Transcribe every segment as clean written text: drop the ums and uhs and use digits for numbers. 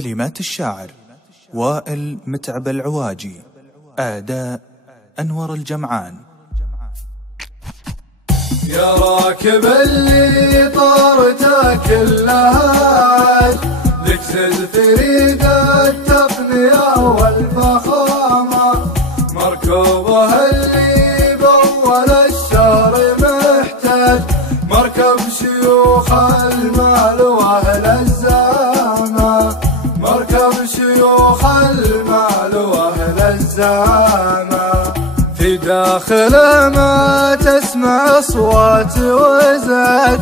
كلمات الشاعر وائل متعب العواجي، أداء أنور الجمعان. يا راكب اللي طارته كلها لك فريد التقنية والفخامة، مركوبه اللي بأول الشهر محتاج، مركب شيوخ المال واهل الزامة، مركب شيوخ المال واهل الزامة. في داخله ما تسمع اصوات وزعج،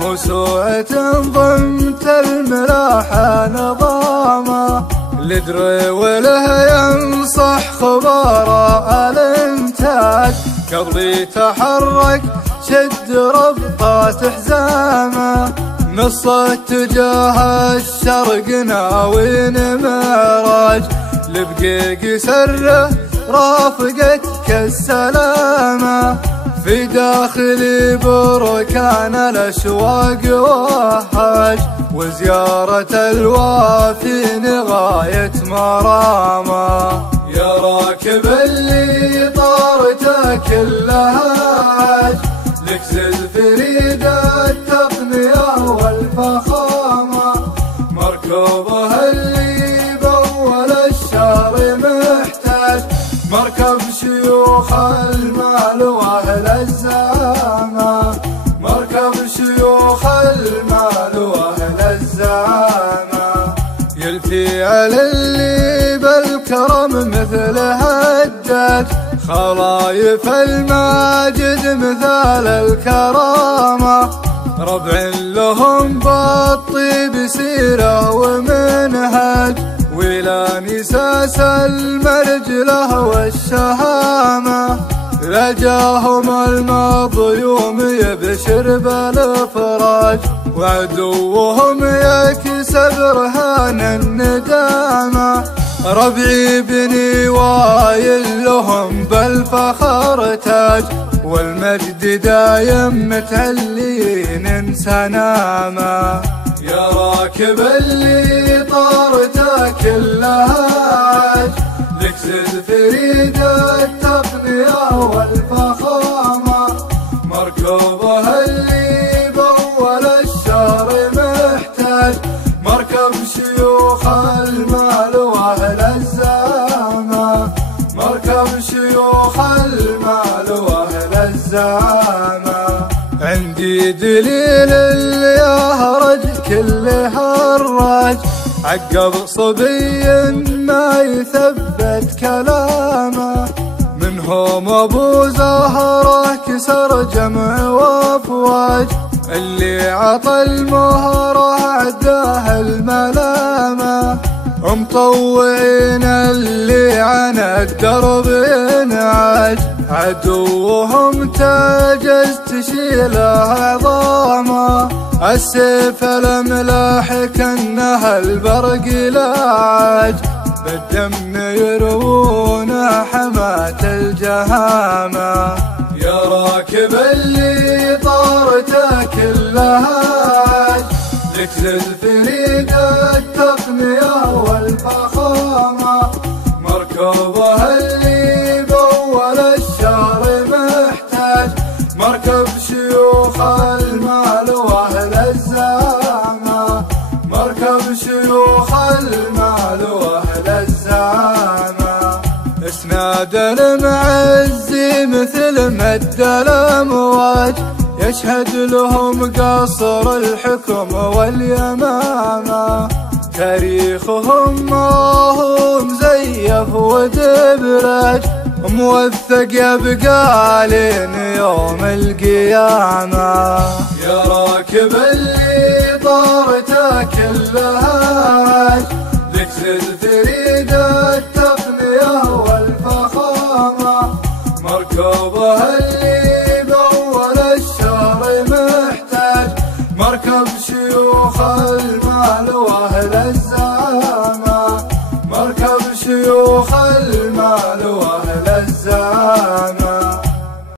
موسوعة ضمت الملاحة نظامة، لدري وله ينصح خبراء الانتاج، قبل يتحرك شد ربطات حزامه، نص اتجاه الشرق ناوين معراج، لبقيق سره رافقتك السلامة، في داخل بركان الأشواق وهاج، وزيارة الوافين غاية مرامة. يا راكب اللي طارته كلها لك فريد التقنية والفخامة، مركوبه اللي بأول الشهر محتاج، مركب شيوخ المال واهل الزامة، مركب شيوخ المال واهل الزامة. يلفي على اللي بالكرم مثل هجاج، خلايف الماجد مثال الكرامة، ربع لهم بالطيب سيرة ومنهاج، ولا نساس المرجله والشهامة، لجاهم المظلوم يبشر بالافراج، وعدوهم يكسب رهان الندامة، ربعي بني وايل لهم بالفخر تاج، والمجد دايم متعلين سنامة. يا راكب اللي طارته كلها لك فريد التقنية والفخامة، مركوبه اللي بأول الشهر محتاج، مركب شيوخ المال واهل الزامة، مركب شيوخ المال واهل الزامة. عندي دليل اللي يهرج كل هراج، عقب صبي ما يثبت كلامه، منهم ابو زهره كسر جمع وافواج، اللي عطى المهره عداه الملامه، مطوعين اللي عن الدرب ينعاج، عدوهم تاجز تشيله عظامه، السيف الملاح كانها البرق لاعج، بالدم يروون حماة الجهامة. يا راكب اللي طارته كلها لك فريد التقنية والفخامة، مركوبه اللي بأول الشهر محتاج، مركب شيوخ المال واهل الزامة، مركب شيوخ المال واهل الزامة. اسناد المعزي مثل مد الامواج، يشهد لهم قصر الحكم واليمامة، تاريخهم ما هو مزيف ودبلج، موثق يبقى لين يوم القيامة. يا راكب اللي طارته كلها لك فريد التقنية والفخامة، مركوبه اللي بأول الشهر محتاج، مركب شيوخ المال واهل